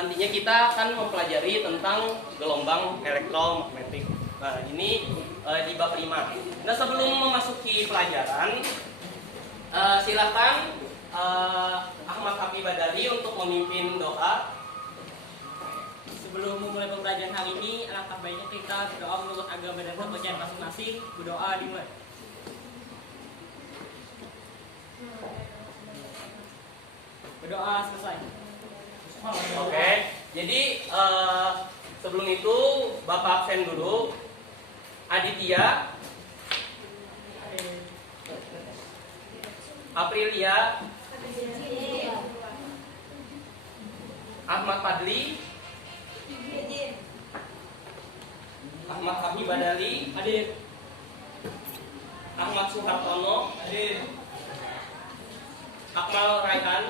nantinya kita akan mempelajari tentang gelombang elektromagnetik. Nah, ini di bab 5. Nah, sebelum memasuki pelajaran, silakan Ahmad Habib Badali untuk memimpin doa. Sebelum memulai pembelajaran hari ini, alangkah baiknya kita berdoa menurut agama dan kepercayaan masing-masing. Berdoa dimulai. Berdoa selesai. Oke, jadi sebelum itu Bapak absen dulu. Aditya, Aprilia, Ahmad Fadli, Ahmad Habib Badali, Hadir. Ahmad Suhartono, Hadir. Akmal Raihan,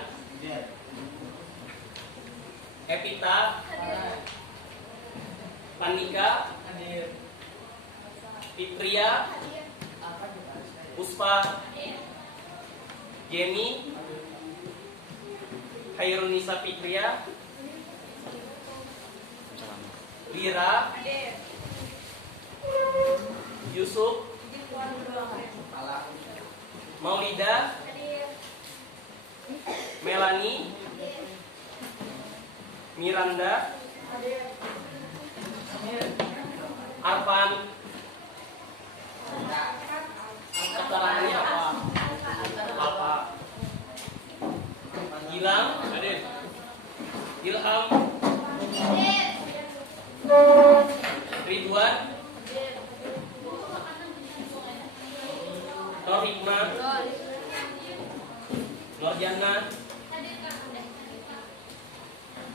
Epita, Panika, Hadir. Fitria, Puspa, Jenny, Khairunisa Fitria, Lira, Yusuf, Maulida, Melani, Miranda, Arfan. Keterangannya apa? Apa? Gilang, Ilham, Ridwan, Nur Hikmah, Nurjana,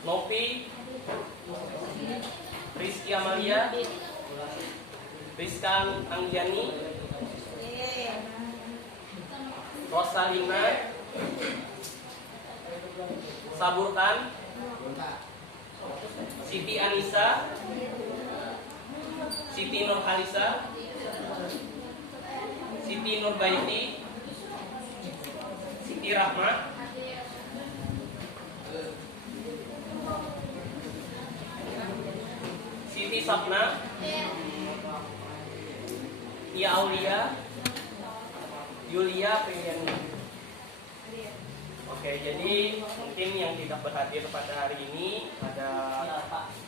Nopi, Rizky Amalia, Rizkan Anggiani, Rosalina, Saburkan, Siti Anissa, Siti Nurhalisa, Siti Nurbaiti, Siti Rahma, Siti Sapna, Tia Aulia, Yulia Priyani. Oke, jadi mungkin yang tidak berhadir pada hari ini ada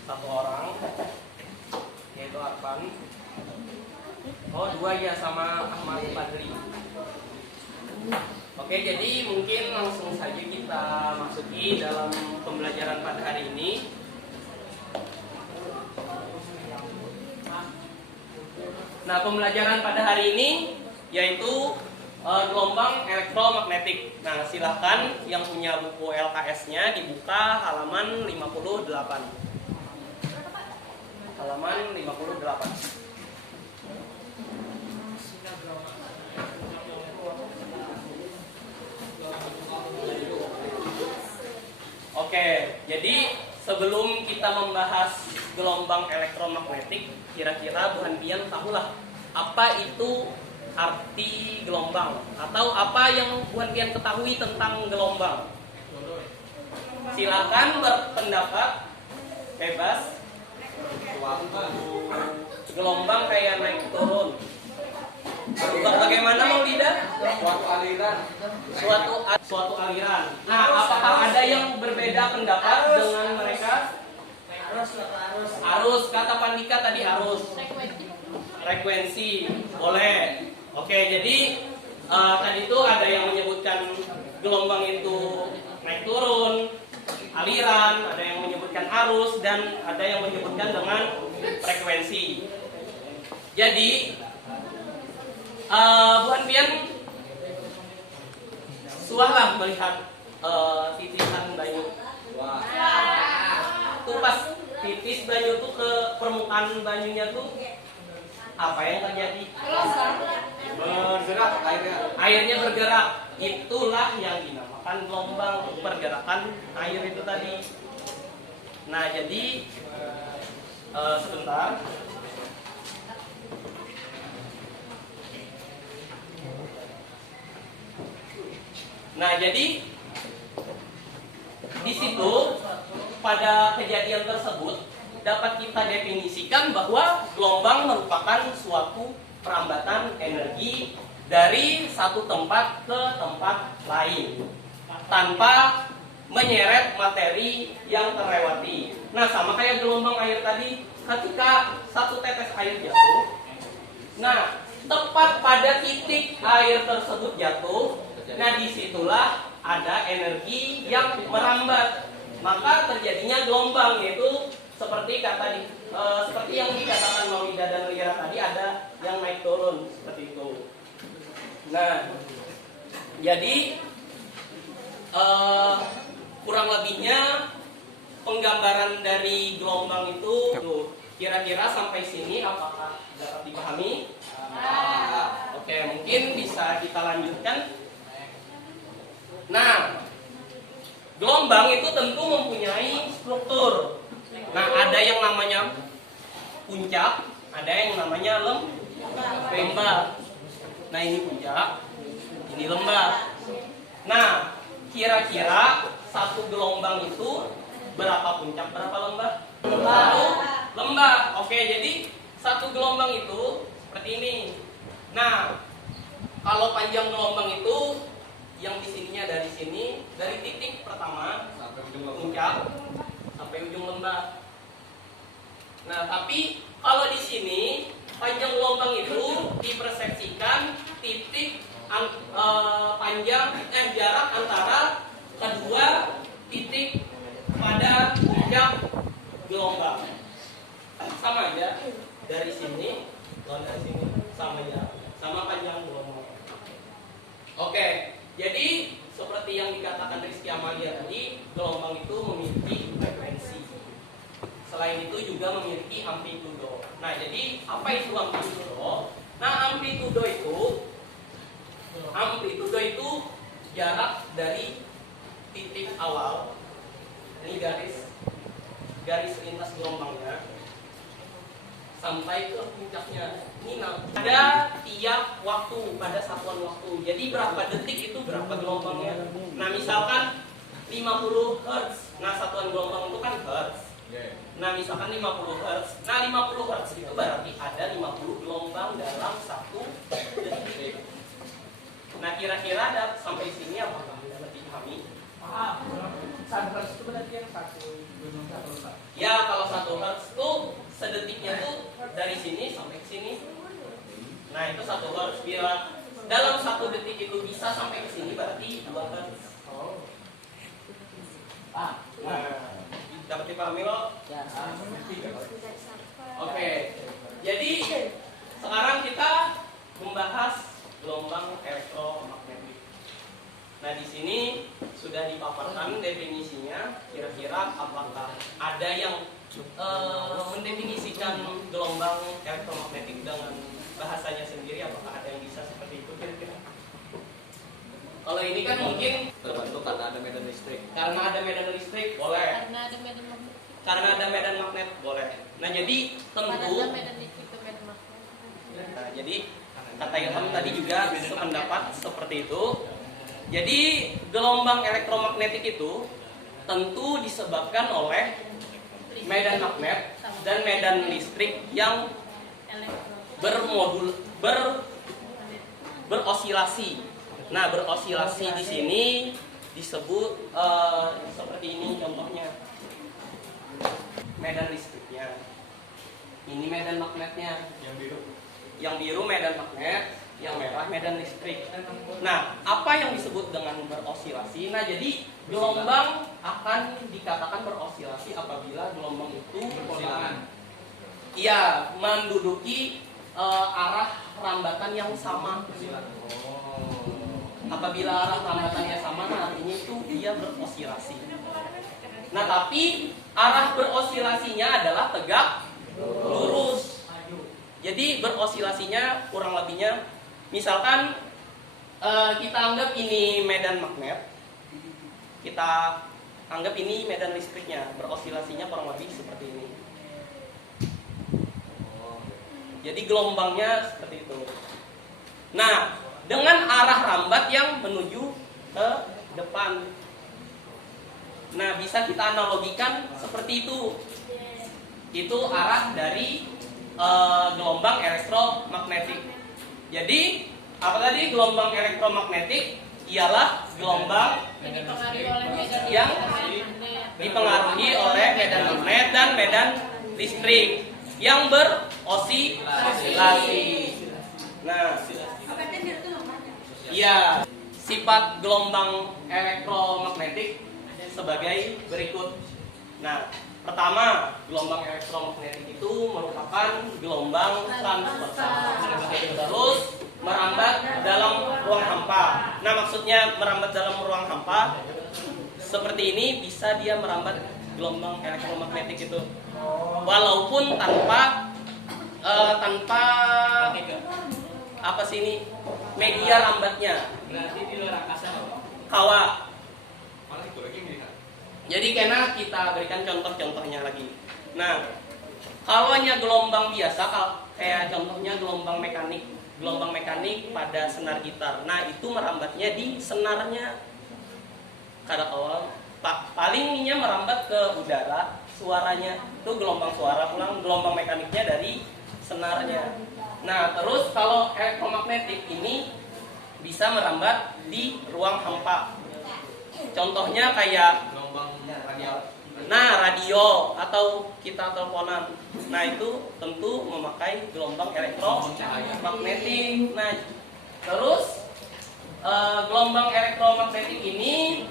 satu orang, yaitu Arfan. Oh, 2 ya, sama Ahmad Fadli. Oke, jadi mungkin langsung saja kita masuki dalam pembelajaran pada hari ini. Nah, pembelajaran pada hari ini yaitu gelombang elektromagnetik. Nah, silahkan yang punya buku LKS-nya dibuka halaman 58. Halaman 58. Oke, jadi sebelum kita membahas gelombang elektromagnetik, kira-kira Bu Handian tahulah apa itu arti gelombang atau apa yang Bu Handian ketahui tentang gelombang. Silakan berpendapat bebas. Gelombang kayak naik turun. Bagaimana Maulida? Suatu aliran. Suatu aliran. Nah, apakah ada yang berbeda pendapat dengan mereka? Arus. Kata Pandika tadi arus. Frekuensi. Boleh. Oke, jadi tadi itu ada yang menyebutkan gelombang itu naik turun, aliran, ada yang menyebutkan arus, dan ada yang menyebutkan dengan frekuensi. Jadi Bu Handian suahlah melihat titisan banyu. Tuh pas titis banyu tuh ke permukaan banyunya tuh apa yang terjadi? Bergerak Airnya bergerak. Itulah yang dinamakan gelombang, pergerakan air itu tadi. Nah, jadi sebentar. Nah, jadi di situ pada kejadian tersebut dapat kita definisikan bahwa gelombang merupakan suatu perambatan energi dari satu tempat ke tempat lain tanpa menyeret materi yang terlewati. Nah, sama kayak gelombang air tadi, ketika satu tetes air jatuh, nah tepat pada titik air tersebut jatuh, nah disitulah ada energi yang merambat, maka terjadinya gelombang, yaitu seperti seperti yang dikatakan Maulida dan Lira tadi, ada yang naik turun seperti itu. Nah, jadi kurang lebihnya penggambaran dari gelombang itu tuh, kira-kira sampai sini apakah dapat dipahami? Oke, mungkin bisa kita lanjutkan. Nah, gelombang itu tentu mempunyai struktur. Nah, ada yang namanya puncak, ada yang namanya lembah. Nah, ini puncak, ini lembah. Nah, kira-kira satu gelombang itu berapa puncak, berapa lembah? Lembah. Oke, jadi satu gelombang itu seperti ini. Nah, kalau panjang gelombang itu yang di sininya dari sini, dari titik pertama puncak sampai ujung lembah. Nah, tapi kalau di sini panjang gelombang itu dipersepsikan titik jarak antara kedua titik pada puncak gelombang. Sama aja dari sini, dari sini sama aja, sama panjang gelombang. Oke, jadi seperti yang dikatakan Rizky Amalia tadi, gelombang itu memiliki frekuensi. Selain itu juga memiliki amplitudo. Nah, jadi apa itu amplitudo? Nah, amplitudo itu jarak dari titik awal, ini garis lintas gelombangnya, sampai ke puncaknya. Ini ada tiap waktu, pada satuan waktu. Jadi berapa detik itu berapa gelombangnya. Nah, misalkan 50 Hz. Nah, satuan gelombang itu kan Hz. Nah, misalkan 50 Hz. Nah, 50 Hz itu berarti ada 50 gelombang dalam satu detik. Nah, kira-kira ada sampai sini apakah dapat dipahami? Satu Hz itu berarti yang satu. Ya, kalau 1 Hz itu sedetiknya tuh dari sini sampai ke sini. Nah, itu 1 Hz. Bila dalam 1 detik itu bisa sampai ke sini berarti 2 Hz. Nah, dapat dipahami loh? Ya. Oke. Jadi sekarang kita membahas gelombang elektromagnetik. Nah, di sini sudah dipaparkan definisinya. Kira-kira apakah ada yang mendefinisikan gelombang elektromagnetik dengan bahasanya sendiri? Apakah ada yang bisa seperti itu kira-kira? Kalau ini kan mungkin terbentuk karena ada medan listrik. Karena ada medan listrik boleh. Karena ada medan magnet. Karena ada medan magnet boleh. Nah, jadi tentu. Ada medan listrik ke medan magnet. Nah, jadi kata Ilham tadi juga sependapat seperti itu. Jadi gelombang elektromagnetik itu tentu disebabkan oleh medan magnet dan medan listrik yang berosilasi. Nah, berosilasi di sini disebut seperti ini contohnya. Medan listriknya. Ini medan magnetnya. Yang biru medan magnet, yang merah medan listrik. Nah, apa yang disebut dengan berosilasi? Nah, jadi gelombang akan dikatakan berosilasi apabila gelombang itu iya, menduduki arah rambatan yang sama. Apabila arah rambatannya sama, nah artinya itu dia berosilasi. Nah, tapi arah berosilasinya adalah tegak lurus. Jadi berosilasinya kurang lebihnya, misalkan kita anggap ini medan magnet, kita anggap ini medan listriknya, berosilasinya kurang lebih seperti ini. Jadi gelombangnya seperti itu. Nah, dengan arah rambat yang menuju ke depan. Nah, bisa kita analogikan seperti itu. Itu arah dari gelombang elektromagnetik. Jadi, apa tadi gelombang elektromagnetik? Ialah gelombang Dipengaruhi oleh medan yang magnet. dipengaruhi oleh medan magnet dan medan listrik yang beroscilasi. Nah, iya, sifat gelombang elektromagnetik sebagai berikut. Nah, pertama, gelombang elektromagnetik itu merupakan gelombang transversal. Terus merambat dalam ruang hampa. Nah, maksudnya merambat dalam ruang hampa seperti ini, bisa dia merambat gelombang elektromagnetik itu. Walaupun tanpa apa sih ini media rambatnya. Berarti di luar angkasa. Kawa. Jadi karena kita berikan contoh-contohnya lagi. Nah, kalau hanya gelombang biasa, kayak contohnya gelombang mekanik pada senar gitar. Nah, itu merambatnya di senarnya. Kada awal palingnya merambat ke udara, suaranya itu gelombang suara, pulang gelombang mekaniknya dari senarnya. Nah, terus kalau elektromagnetik ini bisa merambat di ruang hampa. Contohnya kayak Gelombang radio. nah, radio atau kita teleponan. Nah, itu tentu memakai gelombang elektromagnetik. Nah, terus gelombang elektromagnetik ini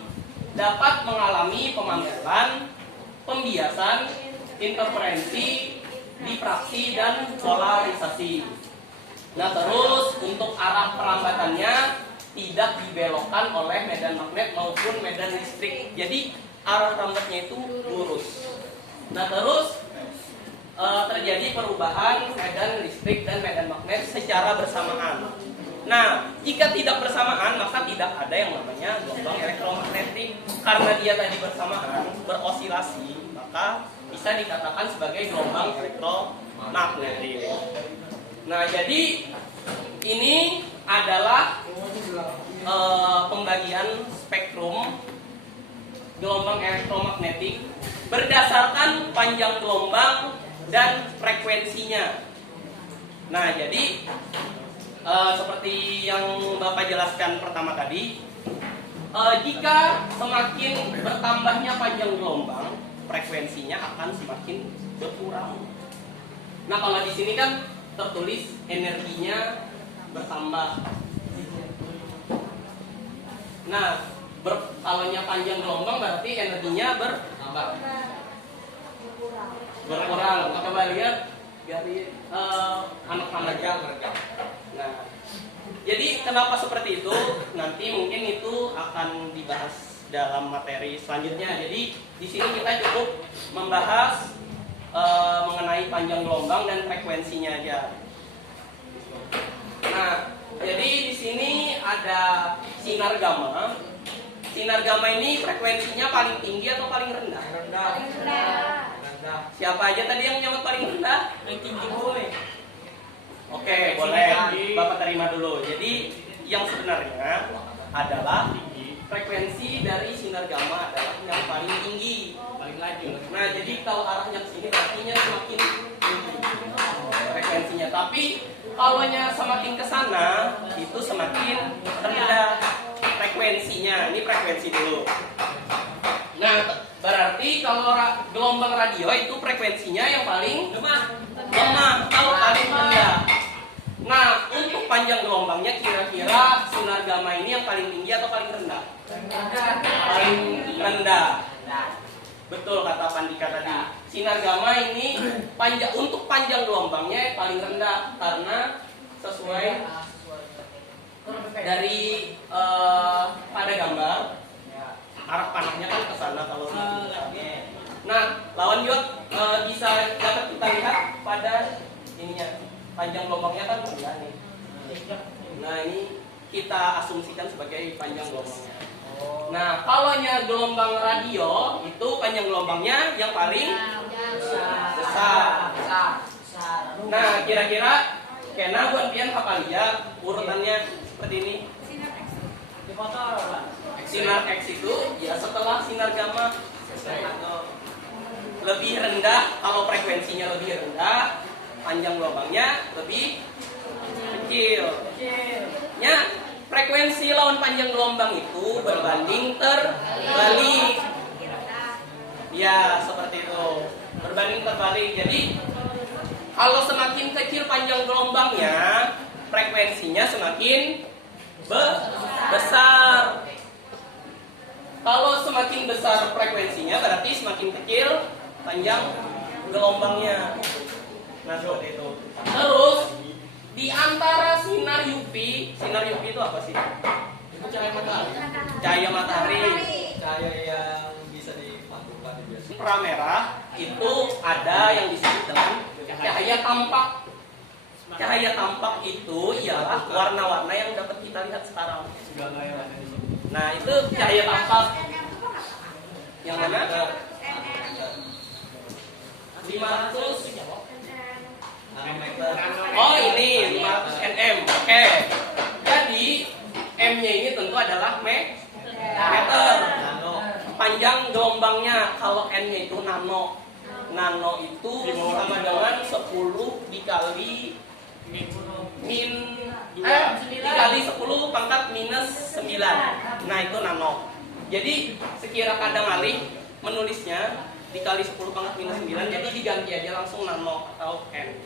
dapat mengalami pemantasan, pembiasan, interferensi, difraksi, dan polarisasi. Nah, terus untuk arah perambatannya tidak dibelokkan oleh medan magnet maupun medan listrik. Jadi arah rambatnya itu lurus. Nah, terus terjadi perubahan medan listrik dan medan magnet secara bersamaan. Nah, jika tidak bersamaan, maka tidak ada yang namanya gelombang elektromagnetik. Karena dia tadi bersamaan, berosilasi, maka bisa dikatakan sebagai gelombang elektromagnetik. Nah, jadi ini adalah pembagian spektrum gelombang elektromagnetik berdasarkan panjang gelombang dan frekuensinya. Nah, jadi seperti yang Bapak jelaskan pertama tadi, jika semakin bertambahnya panjang gelombang, frekuensinya akan semakin berkurang. Nah, kalau di sini kan tertulis energinya bertambah. Nah, kalaunya panjang gelombang berarti energinya berkurang. Coba lihat dari anak-anaknya merekam. Nah, jadi kenapa seperti itu? Nanti mungkin itu akan dibahas dalam materi selanjutnya. Jadi di sini kita cukup membahas mengenai panjang gelombang dan frekuensinya aja. Nah, jadi di sini ada sinar gamma. Sinar gamma ini frekuensinya paling tinggi atau paling rendah? Rendah. Siapa aja tadi yang nyebut paling rendah? Yang tinggi boy. Oke, boleh Bapak terima dulu. Jadi yang sebenarnya adalah frekuensi dari sinar gamma adalah yang paling tinggi, Paling laju. Nah, jadi kalau arahnya ke sini artinya semakin tinggi frekuensinya. Tapi kalaunya semakin ke sana itu semakin rendah frekuensinya. Ini frekuensi dulu. Nah, berarti kalau gelombang radio itu frekuensinya yang paling lemah atau paling rendah. Nah, untuk panjang gelombangnya kira-kira sinar gamma ini yang paling tinggi atau paling rendah? Paling rendah. Betul kata Pandika tadi. Sinar gamma ini untuk panjang gelombangnya paling rendah karena sesuai dari pada gambar arah panahnya kan ke sana kalau gitu. Nah, lawan juga bisa dapat kita lihat pada ininya panjang gelombangnya kan rendah nih. Nah, ini kita asumsikan sebagai panjang gelombangnya. Nah, kalaunya gelombang radio itu panjang gelombangnya yang paling besar. Nah, kira-kira kena buat pian hafal ya urutannya seperti ini. Di foto apa? Sinar X itu ya setelah sinar gamma lebih rendah, kalau frekuensinya lebih rendah, panjang gelombangnya lebih kecil. Ya, frekuensi lawan panjang gelombang itu berbanding terbalik. Ya, seperti itu. Berbanding terbalik. Jadi, kalau semakin kecil panjang gelombangnya, frekuensinya semakin besar. Kalau semakin besar frekuensinya, berarti semakin kecil panjang gelombangnya. Nah, seperti itu. Terus, di antara sinar UV itu apa sih? Itu cahaya matahari. Cahaya matahari. Cahaya yang bisa dipantulkan biasa. Inframerah itu ada yang disebut dengan cahaya tampak. Cahaya tampak itu ialah warna-warna yang dapat kita lihat sekarang. Segala yang ada di sini. Nah, itu cahaya tampak. Yang mana? 500 Nanometer. Oh, ini 500 nm. Oke. Jadi M-nya ini tentu adalah meter. Nano. Panjang gelombangnya kalau N-nya itu nano. Nano itu sama dengan 10 dikali dikali 10 pangkat minus 9. Nah, itu nano. Jadi sekira kadang alih menulisnya dikali 10 pangkat minus 9, jadi diganti aja langsung nano atau N.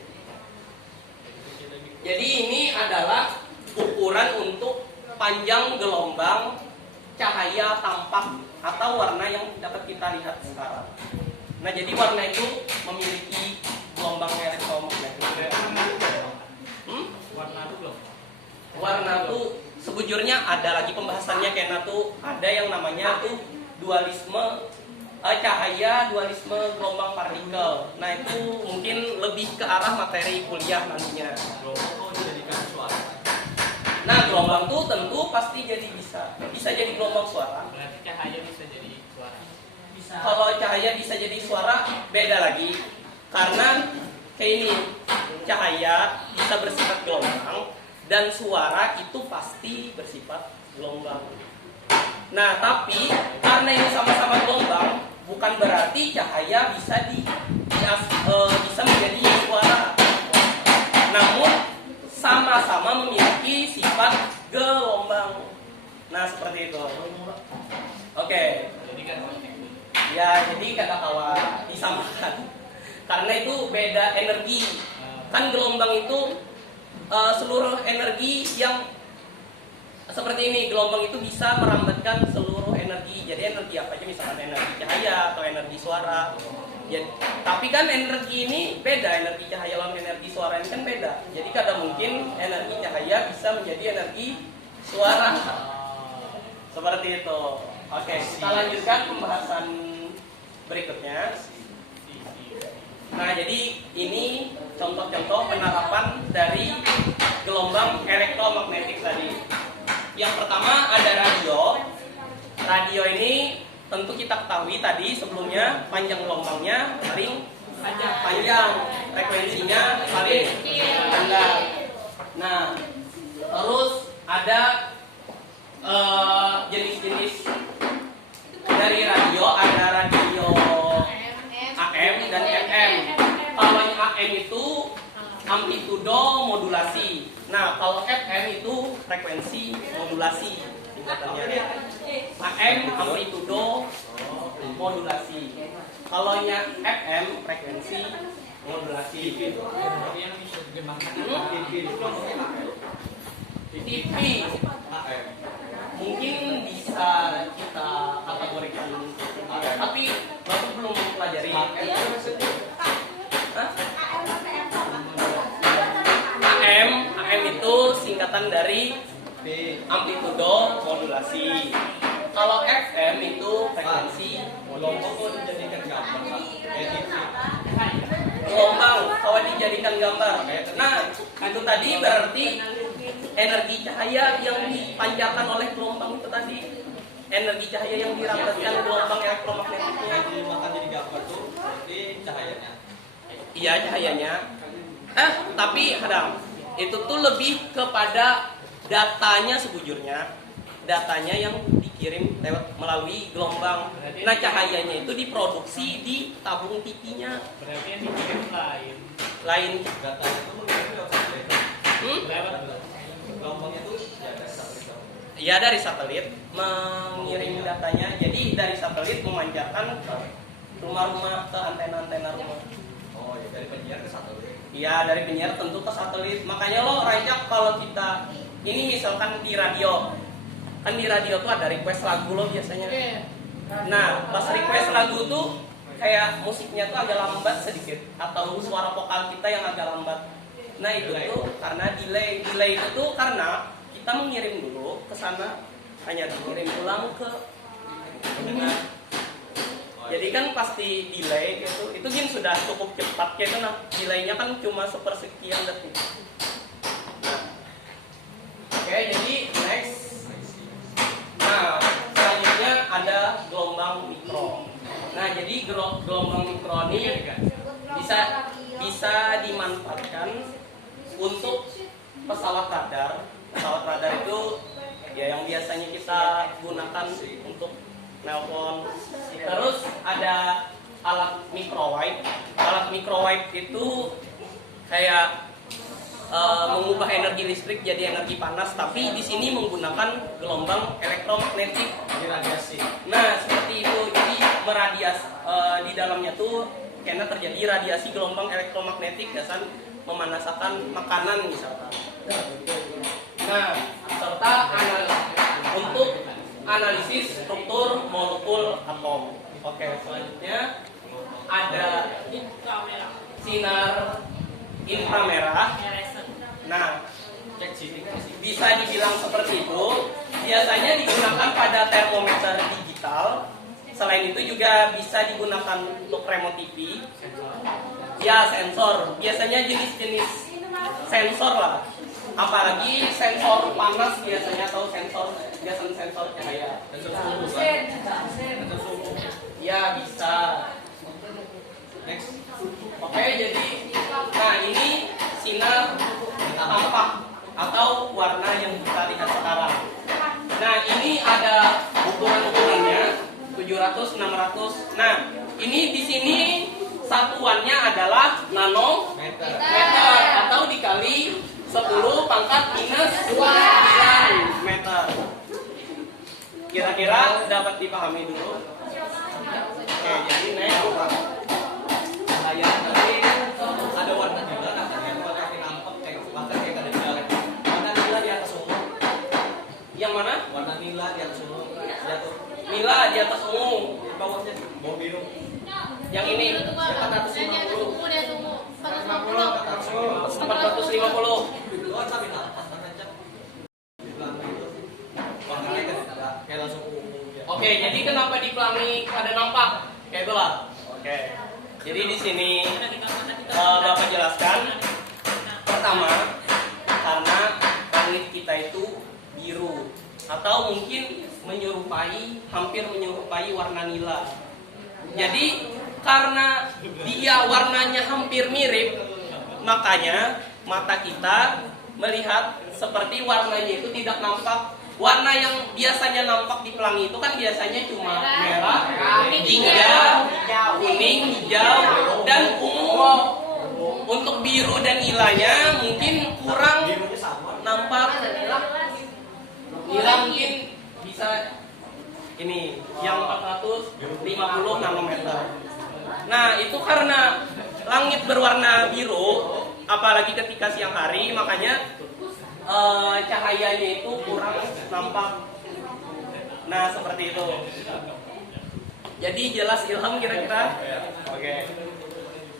Jadi ini adalah ukuran untuk panjang gelombang cahaya tampak atau warna yang dapat kita lihat sekarang. Nah, jadi warna itu memiliki gelombang elektromagnetik. Warna tuh sebujurnya ada lagi pembahasannya, karena tuh ada yang namanya tuh dualisme cahaya, dualisme gelombang partikel. Nah, itu mungkin lebih ke arah materi kuliah nantinya. Gelombang dijadikan suara. Nah, gelombang tuh tentu pasti jadi bisa jadi gelombang suara. Berarti cahaya bisa jadi suara. Kalau cahaya bisa jadi suara, beda lagi. Karena kayak ini, cahaya bisa bersifat gelombang dan suara itu pasti bersifat gelombang. Nah, tapi karena ini sama-sama gelombang, bukan berarti cahaya bisa bisa menjadi suara. Namun sama-sama memiliki sifat gelombang. Nah, seperti itu. Oke. Jadi kan Ya, jadi kata kawan disamakan. Karena itu beda energi. Kan gelombang itu seluruh energi yang seperti ini, gelombang itu bisa merambatkan seluruh energi. Jadi energi apa aja, misalkan energi cahaya atau energi suara. Ya, tapi kan energi ini beda, energi cahaya lawan energi suara ini kan beda. Jadi kadang mungkin energi cahaya bisa menjadi energi suara. Seperti itu. Oke, kita lanjutkan pembahasan berikutnya. Nah, jadi ini contoh-contoh penerapan dari gelombang elektromagnetik tadi. Yang pertama ada radio. Radio ini tentu kita ketahui tadi sebelumnya panjang gelombangnya paling panjang, frekuensinya paling rendah. Nah, terus ada jenis-jenis dari radio, ada radio AM dan FM. Kalau yang AM itu amplitudo modulasi. Nah, kalau FM itu frekuensi modulasi. Singkatannya AM amplitudo modulasi. Kalau yang FM frekuensi modulasi. yang bisa dikembangkan TV mungkin bisa kita kategorikan, tapi bapak belum mempelajari. AM itu singkatan dari amplitudo modulasi. Kalau FM itu frekuensi Gelombang dijadikan gambar. gelombang, kalau dijadikan gambar. Nah, itu tadi berarti energi cahaya yang dipancarkan oleh gelombang itu tadi, energi cahaya yang dirambatkan gelombang elektromagnetiknya. Yang dimakan jadi gambar tuh berarti cahayanya. Iya, cahayanya. Tapi Adam, itu tuh lebih kepada datanya sebujurnya. Datanya yang dikirim lewat melalui gelombang. Nah, cahayanya itu diproduksi di tabung TV-nya. Berarti yang dikirim lain. Lain. Datanya itu mengirim lewat satelit. Lewat Gelombang itu ya dari satelit. Ya, dari satelit mengirim datanya. Jadi dari satelit memancarkan ke rumah-rumah, ke antena-antena rumah. Oh ya, dari penyiar ke satelit. Iya, dari penyiar tentu ke satelit. Makanya lo Rancak kalau kita ini misalkan di radio, kan di radio tuh ada request lagu lo biasanya. Nah, pas request lagu tuh kayak musiknya tuh agak lambat sedikit atau suara vokal kita yang agak lambat. Nah, itu tuh karena delay. Delay itu tuh karena kita mengirim dulu ke sana, hanya dikirim ulang ke ini. Jadi kan pasti delay gitu. Itu kan sudah cukup cepat gitu. Nah, delaynya kan cuma sepersekian detik. Nah, oke, jadi next. Nah, selanjutnya ada gelombang mikro. Nah, jadi gelombang mikro ini bisa dimanfaatkan untuk pesawat radar. Pesawat radar itu ya yang biasanya kita gunakan untuk nelpon. Terus ada alat microwave. Alat microwave itu kayak mengubah energi listrik jadi energi panas, tapi di sini menggunakan gelombang elektromagnetik. Ini radiasi. Nah, seperti itu. Jadi meradiasi di dalamnya tuh karena terjadi radiasi gelombang elektromagnetik dan memanaskan makanan misalkan. Nah, serta untuk analisis struktur molekul atom. Oke, selanjutnya ada sinar inframerah. Nah, bisa dibilang seperti itu. Biasanya digunakan pada termometer digital. Selain itu juga bisa digunakan untuk remote TV. Ya, sensor. Biasanya jenis-jenis sensor lah. Apalagi sensor panas biasanya atau sensor cahaya. Sensor suhu. Ya, bisa. Next. Oke, jadi nah ini sinar tampak atau warna yang kita lihat sekarang. Nah, ini ada ukuran-ukurannya 700, 600. Nah, ini di sini satuannya adalah nanometer atau dikali 10 pangkat minus 9 meter. Kira-kira dapat dipahami dulu. Oke, jadi next. Layar tadi ada warna juga katanya warna nampak kayak bahkan kayak ada jalan. Warna nila di atas ungu. Yang mana? Warna nila di atas ungu. Jatuh. Nila di atas ungu. Di bawahnya bawah biru. Yang ini 450. 450. Itu kan sampai atas aja. Di belakang itu. Warnanya kayak langsung ungu. Oke, jadi kenapa di pelangi ada nampak? Kayak itulah. Oke. Jadi di sini Bapak jelaskan. Pertama, karena langit kita itu biru atau mungkin hampir menyerupai warna nila. Jadi karena dia warnanya hampir mirip, makanya mata kita melihat seperti warnanya itu tidak nampak. Warna yang biasanya nampak di pelangi itu kan biasanya cuma merah, hijau, kuning, hijau, dan ungu. Untuk biru dan nilanya mungkin kurang Birunya sama. nampak. Nila mungkin bisa ini yang 450 nanometer. Nah, itu karena langit berwarna biru, apalagi ketika siang hari, makanya cahayanya itu kurang nampak. Nah, seperti itu. Jadi jelas Ilham kira-kira? Oke.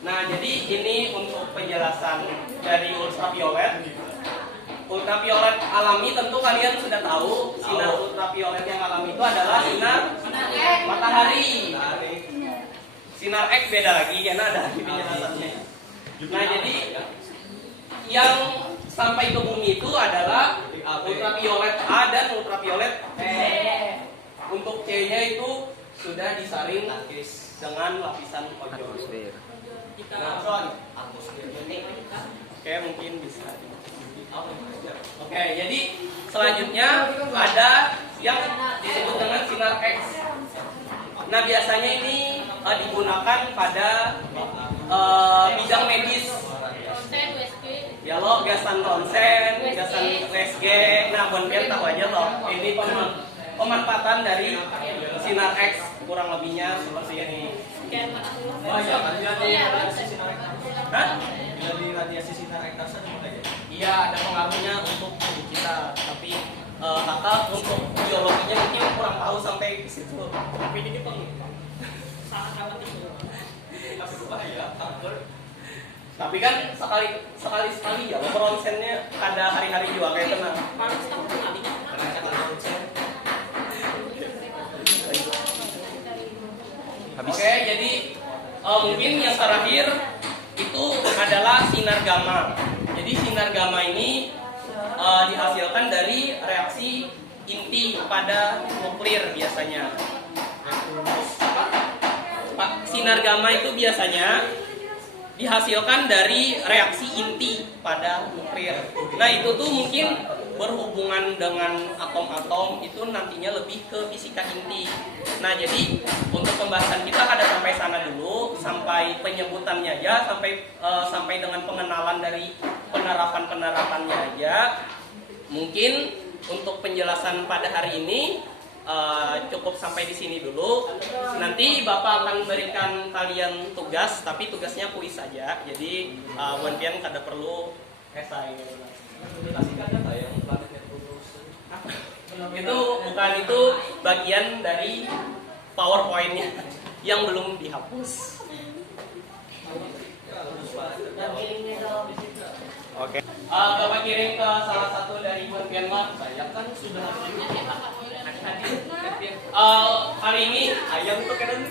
Nah, jadi ini untuk penjelasan dari ultraviolet. Ultraviolet alami tentu kalian sudah tahu. Sinar ultraviolet yang alami itu adalah sinar matahari. Sinar X beda lagi karena ada di penjelasannya. Nah, jadi yang sampai ke bumi itu adalah ultraviolet A dan ultraviolet B. Untuk C-nya itu sudah disaring dengan lapisan ozon. Nah, oke, mungkin bisa. Oke, jadi selanjutnya ada yang disebut dengan sinar X. Nah, biasanya ini digunakan pada bidang medis. Konten USG. Ya lo gasan ronsen, gasan USG. Nah, Bonpian tahu aja loh. Ini pemanfaatan dari sinar X kurang lebihnya seperti ini. Oh iya, kan dia di Iya, radiasi sinar X. Hah? Bila di radiasi sinar X apa aja? Iya, ada pengaruhnya untuk tubuh kita. Tapi kakak untuk biologinya mungkin kurang tahu sampai ke situ. Tapi ini sangat amat itu. Tapi bahaya, kanker. Tapi kan sekali ya, lo ronsennya ada hari-hari juga kayak tenang. Paling setengah kali. Karena kan ronsen. Oke, jadi mungkin yang terakhir itu adalah sinar gamma. Jadi sinar gamma ini dihasilkan dari reaksi inti pada nuklir biasanya. Sinar gamma itu biasanya dihasilkan dari reaksi inti pada nuklir. Nah, itu tuh mungkin berhubungan dengan atom-atom, itu nantinya lebih ke fisika inti. Nah, jadi untuk pembahasan kita ada sampai sana dulu, sampai penyebutannya aja, sampai dengan pengenalan dari penerapannya aja. Mungkin untuk penjelasan pada hari ini cukup sampai di sini dulu. Nanti Bapak akan berikan kalian tugas, tapi tugasnya kuis saja. Jadi Bonpian kada perlu esai. Itu bagian dari PowerPoint-nya yang belum dihapus. Oke. Bapak kirim ke salah satu dari Bonpian lah. Saya kan sudah hadir. Kali ini ayam tuh kadang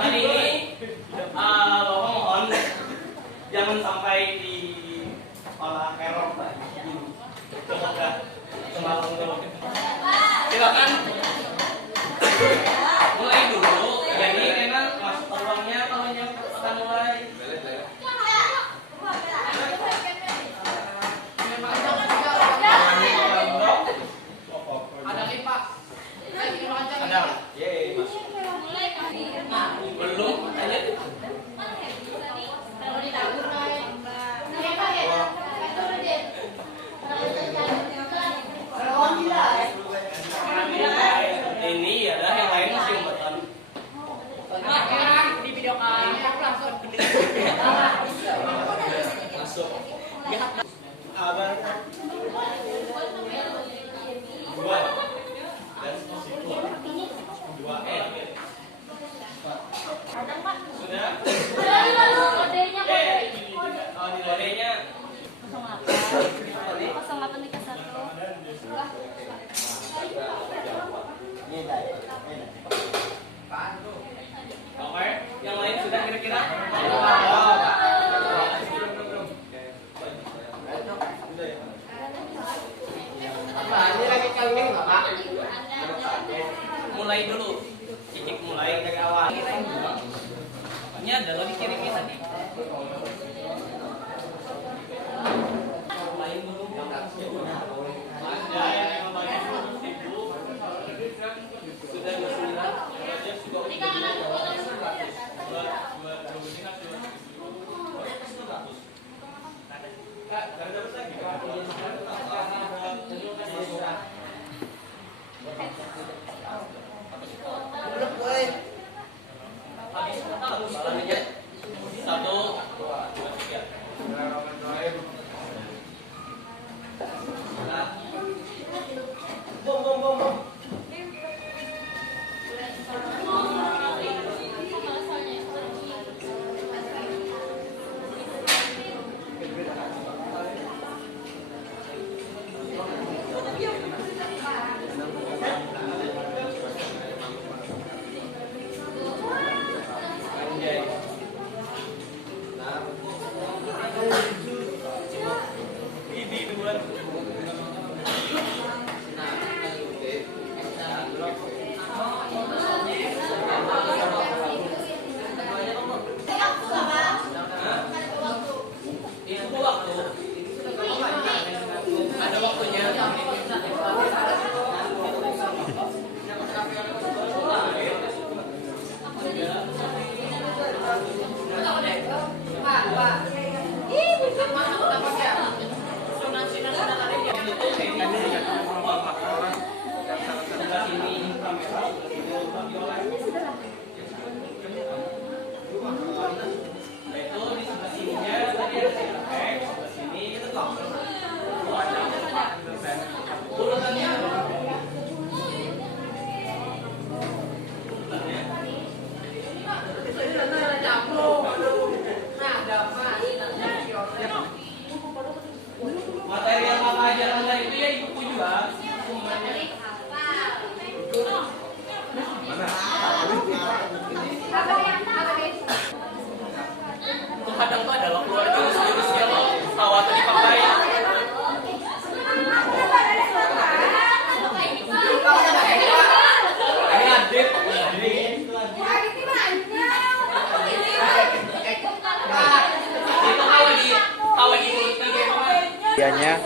hari ini Bapak mohon jangan sampai di olah error tadi. Coba semalam dulu. Silakan mulai dulu. Jadi enak masuk ruangnya kalau yang akan mulai. Ada nih Pak. Ada. Yeay, masuk. Belum aja. Kalau ditabur Ini ada yang lain masih umpetan. Di video kan langsung Masuk. Abang. Dua. Dan dua. Dua N. Sudah? kodenya Oh, di kodenya 08 ke 1. Oke, yang lain sudah kira-kira? Ini lagi kambing nggak, Pak? Mulai dulu. Cicik mulai dari awal. Ini ada lo dikirimin tadi. Mulai dulu. Ada yang bagian dulu. Sudah 29. Satu, dua, tiga. Bom. Ini dua. Itu waktu. Ada waktunya. Sebelah sini kamera. Itu di sebelah sininya tadi ada efek, sebelah sini itu kok. Urutannya materi yang Kakak ajarkan tadi itu ya ibuku juga. Semuanya. Itu kadang tuh adalah keluar jurus-jurus yang tawa tadi pakai. Ini adit. Itu kalau di mulut kayak Dianya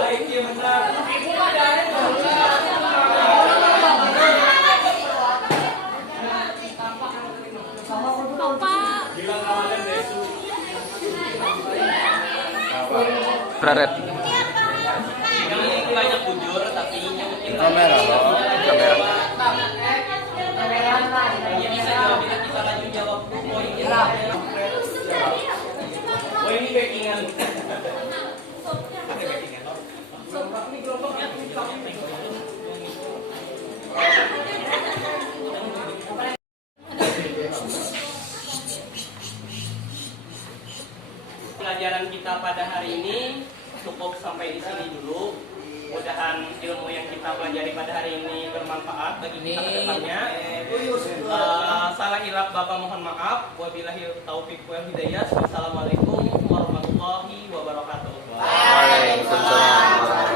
baik, iya benar. Bilang kawalan Desu. Praret. Ini banyak bujur tapi nyebutin Kamera loh, kamera. Iya bisa jawab bila kita lanjut jawab poinnya. Oh ini backingan. Pelajaran kita pada hari ini cukup sampai di sini dulu. Mudah-mudahan ilmu yang kita pelajari pada hari ini bermanfaat bagi kita ke depannya. Salah hilaf Bapak mohon maaf. Wabillahi taufiq wal hidayah. Wassalamualaikum warahmatullahi wabarakatuh. Waalaikumsalam.